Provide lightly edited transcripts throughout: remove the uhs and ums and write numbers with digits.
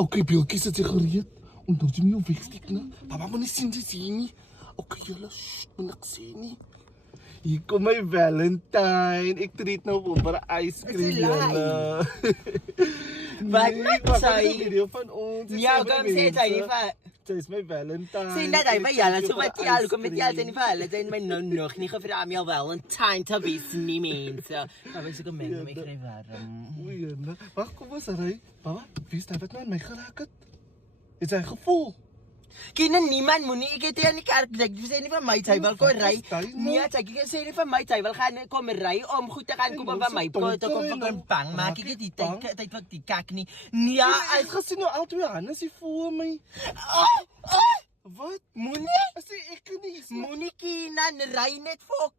Okay, Bilkis het zich gereed. Onthou jy my jou wegstek na? Papa moet nie sien sy nie. Okay, julle, moet ek sê nie. Hier kom my Valentine. Ek treat nou vir 'n ijscream julle. Wat maak sy? Video van ons. Ja, kom sê sy nie vir. Sy is my Valentine. Sien dat hy by julle so wat jy kom met julle nie vir hulle zijn my nou nog nie gevra om jou Valentine te wees nie mense. Maar ek seker meng my kry warm. Oei, wag, kom ons ry. Papa, wie staan wat nou aan my geraak het? Is hy gevoel? Kine niemand moenie ek het hier in die kerk gesê sê nie vir my jy wil kom ry. Nee, ek sê nie vir my jy wil gaan kom ry om goed te gaan koop van my pa te kom van bang maak ek dit tyd wat die kak nie. Nee, Ek gesien nou al twee hande sy voor my. Wat? Moenie Ek nie. moenie kina ry net fok.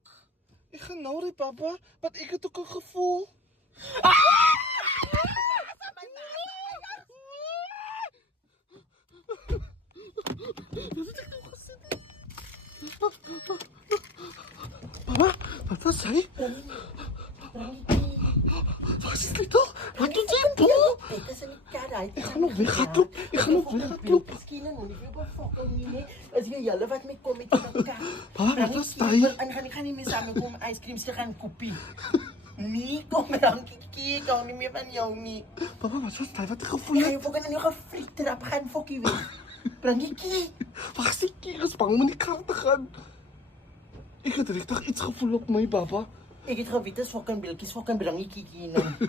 Ek gaan nou ry, papa, want ek het ook 'n gevoel. Papa, wat was hy? Wat is dit toch? Wat doen jy, Bo? Ek is in die kerk. Ek gaan nog weghardloop. Ek gaan nog weghardloop. Miskien moenie vir op fok nie. As jy julle wat met kom met die kerk. Papa, wat was hy? En gaan nie meer saam kom ijscreams te gaan koopie. Nee, kom dan kyk hou nie meer van jou nie. Papa, wat was hy? Wat 'n gevoel Jy het? fok en jou gefriet trap gaan fokkie weg. Bring jy kyk. Wag, sy keer is bang om in die kar te gaan. Ek het regtig iets gevoel op my, papa. Ek het geweet dis fucking biltjies fucking bring jy kyk hier nou.